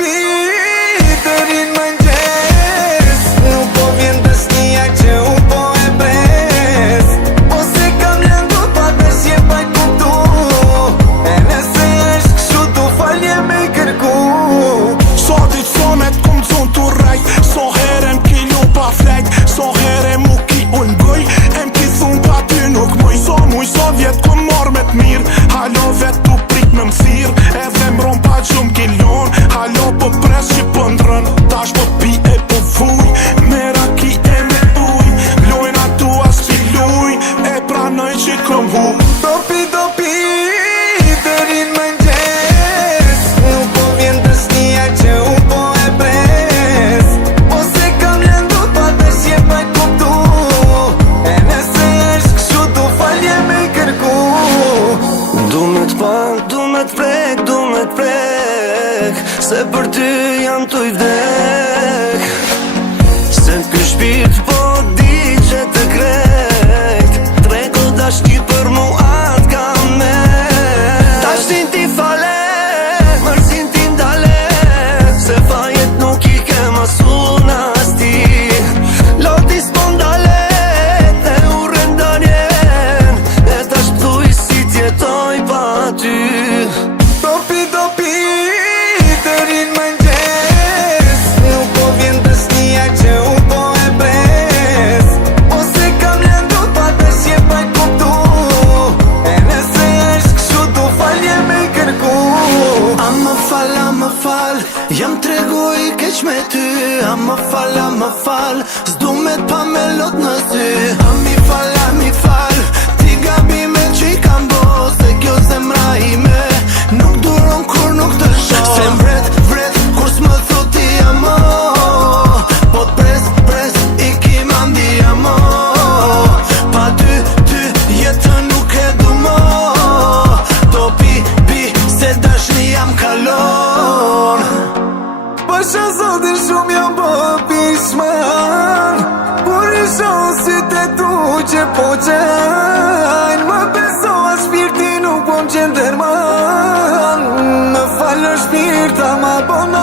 pi deri në mëngjes. Nuk po vjen besnia që u po e pres. Ose kam lëndur pa besje pa kuptu. E nëse është kështu tu falje me i kërku. So ditë sonet kom zonë të rejt. So herem ki lu pa flejt. So herem u ki unë goj. Em ki thun pa ty nuk muj. So muj so vjet kom mor me t'mirë. Halo vet tu prit me m'thirë. Edhe m'ron pa gjum kilon. Halo po pres që po ndrën. Tash po pi e po fuj. Me raki e me uj. Lujna tu as pi luj. E pranoj që kom hu. Do pi deri në mëngjes. Nuk po vjen besnia që u po e pres. Ose kam lëndur pa besje pa kuptu. E nëse është kështu tu falje me i kërku. Du me t'pan, du me t'prek, du me t'prek. Se për ty jam tu i vdek. Se ky shpirt po di që të krejt. Treko dashki për mu atë kam me. Dashtin ti fale, mërzin ti ndale. Se fajet nuk i ke masun as ti. Loti s'pondale, e u rëndanjen. E tash pëthuj si t'jetoj pa ty. Do pi deri në mëngjes. Nuk po vjen besnia që u po e pres. Ose kam lëndur pa besje pa kuptu. E nëse është kështu tu falje me i kërku. A më fal, jam tregu i keq me ty. A më fal, s'du me t'pa me lot në sy. A mi fal, ti gabime që i kam bo. Se kjo zemra ime nuk duron kur nuk të shoh. Se vret, kur s'më thoti amo. Po t'pres, i kim andi amo. Pa ty jetën nuk e du mo. Do pi, se dashni jam kalon. Pasha zotin shumë jam po pishman. Kur i shoh sytë e tu që po qajnë. Më beso a shpirti nuk po m'qen derman. Më falë shpirta ma bona.